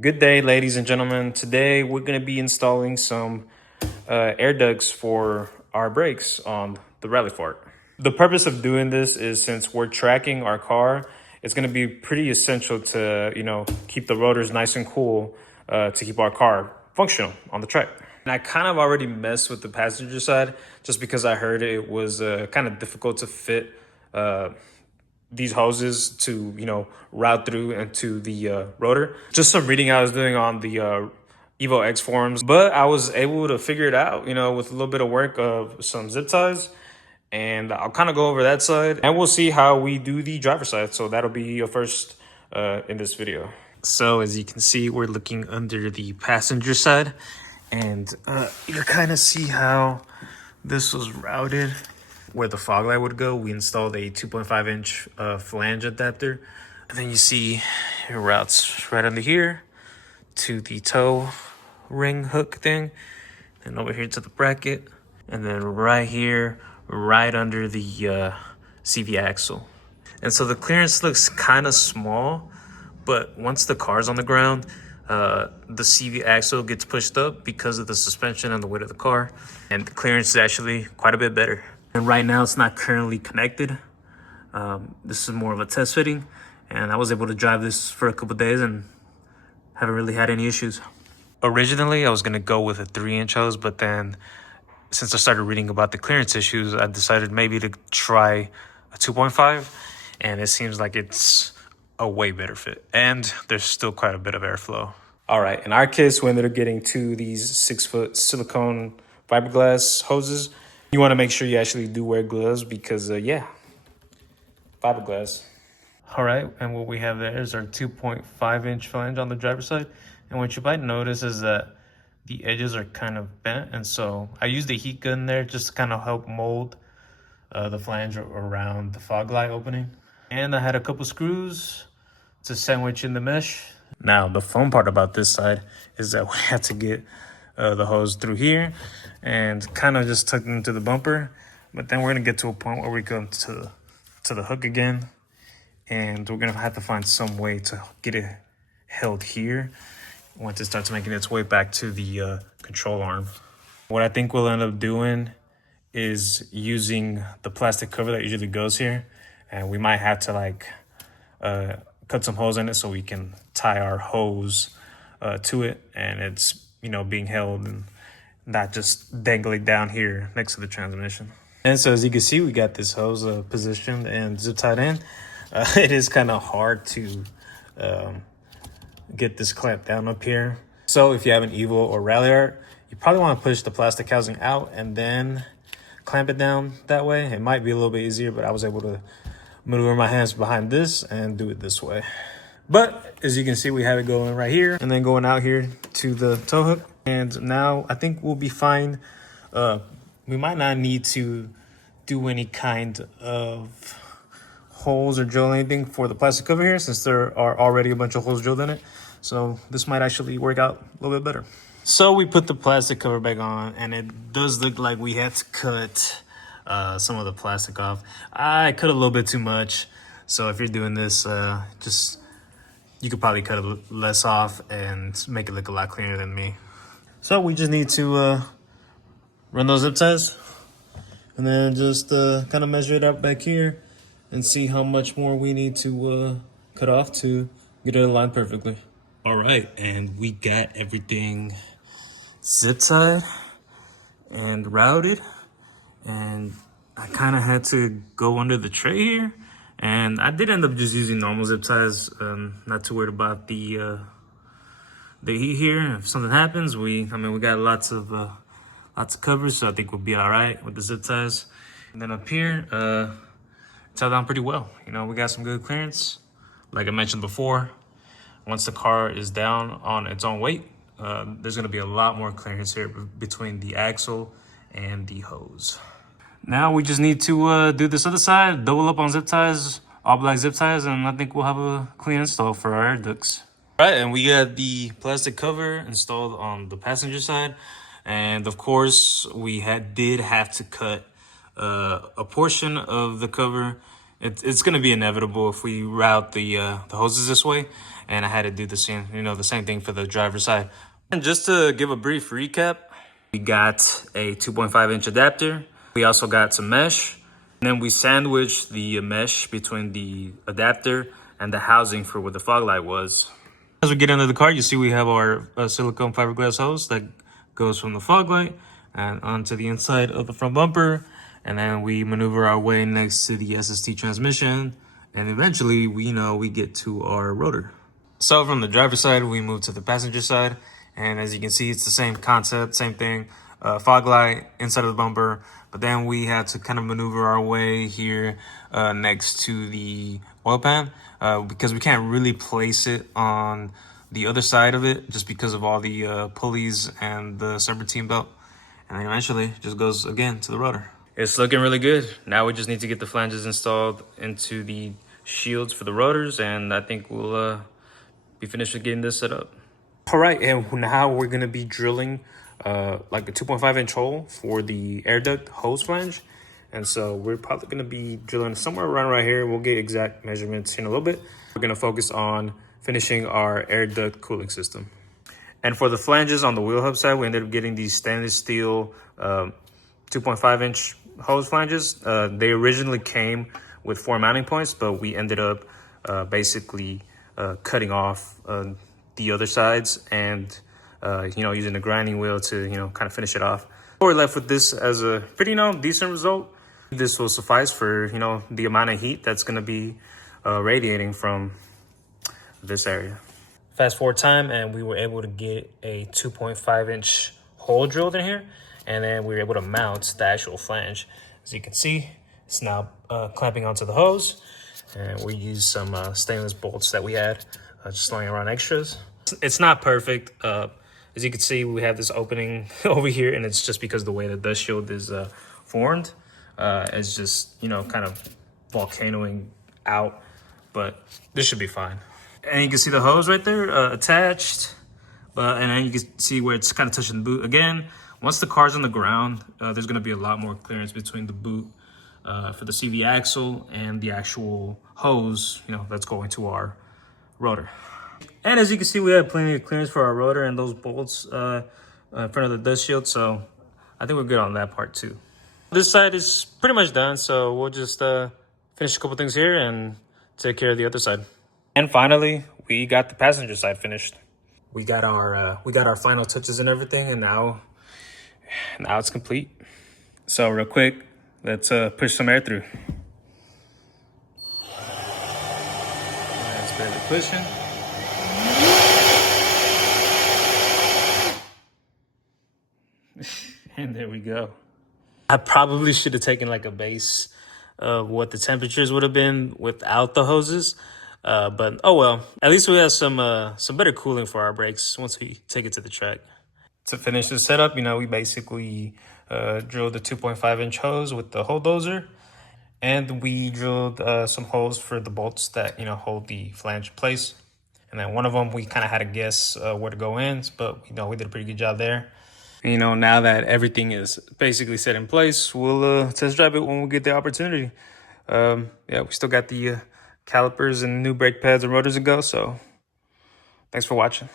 Good day, ladies and gentlemen. Today we're going to be installing some air ducts for our brakes on the Ralliart. The purpose of doing this is since we're tracking our car, it's going to be pretty essential to, keep the rotors nice and cool to keep our car functional on the track. And I kind of already messed with the passenger side just because I heard it was kind of difficult to fit these hoses to route through into the rotor. Just some reading I was doing on the Evo X forums, but I was able to figure it out with a little bit of work of some zip ties, and I'll kind of go over that side and we'll see how we do the driver side. So that'll be your first in this video. So as you can see, we're looking under the passenger side, and you kind of see how this was routed. Where the fog light would go, we installed a 2.5 inch flange adapter. And then you see it routes right under here to the toe ring hook thing, and over here to the bracket, and then right here, right under the CV axle. And so the clearance looks kind of small, but once the car's on the ground, the CV axle gets pushed up because of the suspension and the weight of the car, and the clearance is actually quite a bit better. And right now it's not currently connected. This is more of a test fitting, and I was able to drive this for a couple days and haven't really had any issues. Originally, I was gonna go with a 3-inch hose, but then since I started reading about the clearance issues, I decided maybe to try a 2.5, and it seems like it's a way better fit, and there's still quite a bit of airflow. All right, in our case, we ended up getting two of these 6-foot silicone fiberglass hoses. You want to make sure you actually do wear gloves because, fiberglass. All right, and what we have there is our 2.5 inch flange on the driver's side. And what you might notice is that the edges are kind of bent. And so I used a heat gun there just to kind of help mold the flange around the fog light opening. And I had a couple screws to sandwich in the mesh. Now, the fun part about this side is that we had to get the hose through here and kind of just tuck it into the bumper, but then we're gonna get to a point where we come to the hook again, and we're gonna have to find some way to get it held here once it starts making its way back to the control arm. What I think we'll end up doing is using the plastic cover that usually goes here, and we might have to cut some holes in it so we can tie our hose to it, and it's being held and not just dangling down here next to the transmission. And so as you can see, we got this hose positioned and zip tied in. It is kind of hard to get this clamp down up here. So if you have an Evo or Ralliart, you probably want to push the plastic housing out and then clamp it down that way. It might be a little bit easier, but I was able to maneuver my hands behind this and do it this way. But as you can see, we have it going right here and then going out here to the tow hook. And now I think we'll be fine. We might not need to do any kind of holes or drill anything for the plastic cover here, since there are already a bunch of holes drilled in it. So this might actually work out a little bit better. So we put the plastic cover back on, and it does look like we had to cut some of the plastic off. I cut a little bit too much. So if you're doing this, you could probably cut it less off and make it look a lot cleaner than me. So we just need to run those zip ties and then just kind of measure it out back here and see how much more we need to cut off to get it aligned perfectly. All right, and we got everything zip tied and routed, and I kind of had to go under the tray here. And I did end up just using normal zip ties, not too worried about the heat here. If something happens, we got lots of covers, so I think we'll be all right with the zip ties. And then up here, it's held down pretty well. We got some good clearance. Like I mentioned before, once the car is down on its own weight, there's gonna be a lot more clearance here between the axle and the hose. Now we just need to do this other side, double up on zip ties, all black zip ties, and I think we'll have a clean install for our air ducts. All right, and we got the plastic cover installed on the passenger side. And of course, we did have to cut a portion of the cover It's gonna be inevitable if we route the hoses this way, and I had to do the same, the same thing for the driver's side. And just to give a brief recap, we got a 2.5-inch adapter. We also got some mesh, and then we sandwiched the mesh between the adapter and the housing for where the fog light was. As we get into the car, you see we have our silicone fiberglass hose that goes from the fog light and onto the inside of the front bumper. And then we maneuver our way next to the SST transmission. And eventually, we get to our rotor. So from the driver's side, we move to the passenger side. And as you can see, it's the same concept, same thing. Fog light inside of the bumper. But then we had to kind of maneuver our way here next to the oil pan because we can't really place it on the other side of it just because of all the pulleys and the serpentine belt. And then eventually it just goes again to the rotor. It's looking really good. Now we just need to get the flanges installed into the shields for the rotors, and I think we'll be finished with getting this set up. All right, and now we're gonna be drilling like a 2.5-inch hole for the air duct hose flange. And so we're probably gonna be drilling somewhere around right here. We'll get exact measurements in a little bit. We're gonna focus on finishing our air duct cooling system. And for the flanges on the wheel hub side, we ended up getting these stainless steel 2.5-inch hose flanges. They originally came with 4 mounting points, but we ended up basically cutting off the other sides and using the grinding wheel to kind of finish it off. We're left with this as a pretty decent result. This will suffice for the amount of heat that's going to be radiating from this area. Fast forward time, and we were able to get a 2.5-inch hole drilled in here, and then we were able to mount the actual flange. As you can see, it's now clamping onto the hose, and we used some stainless bolts that we had just laying around extras. It's not perfect. As you can see, we have this opening over here, and it's just because the way the dust shield is formed. It's just, kind of volcanoing out, but this should be fine. And you can see the hose right there attached, and then you can see where it's kind of touching the boot. Again, once the car's on the ground, there's going to be a lot more clearance between the boot for the CV axle and the actual hose, that's going to our rotor. And as you can see, we have plenty of clearance for our rotor and those bolts in front of the dust shield. So I think we're good on that part too. This side is pretty much done. So we'll just finish a couple things here and take care of the other side. And finally, we got the passenger side finished. We got our final touches and everything, and now it's complete. So real quick, let's push some air through. That's barely pushing. And there we go. I probably should have taken like a base of what the temperatures would have been without the hoses. But oh well, at least we have some better cooling for our brakes once we take it to the track. To finish the setup, we basically drilled the 2.5-inch hose with the hole dozer, and we drilled some holes for the bolts that hold the flange in place. And then one of them we kind of had to guess where to go in, but we did a pretty good job there. Now that everything is basically set in place, we'll test drive it when we get the opportunity. Yeah, we still got the calipers and new brake pads and rotors to go, so thanks for watching.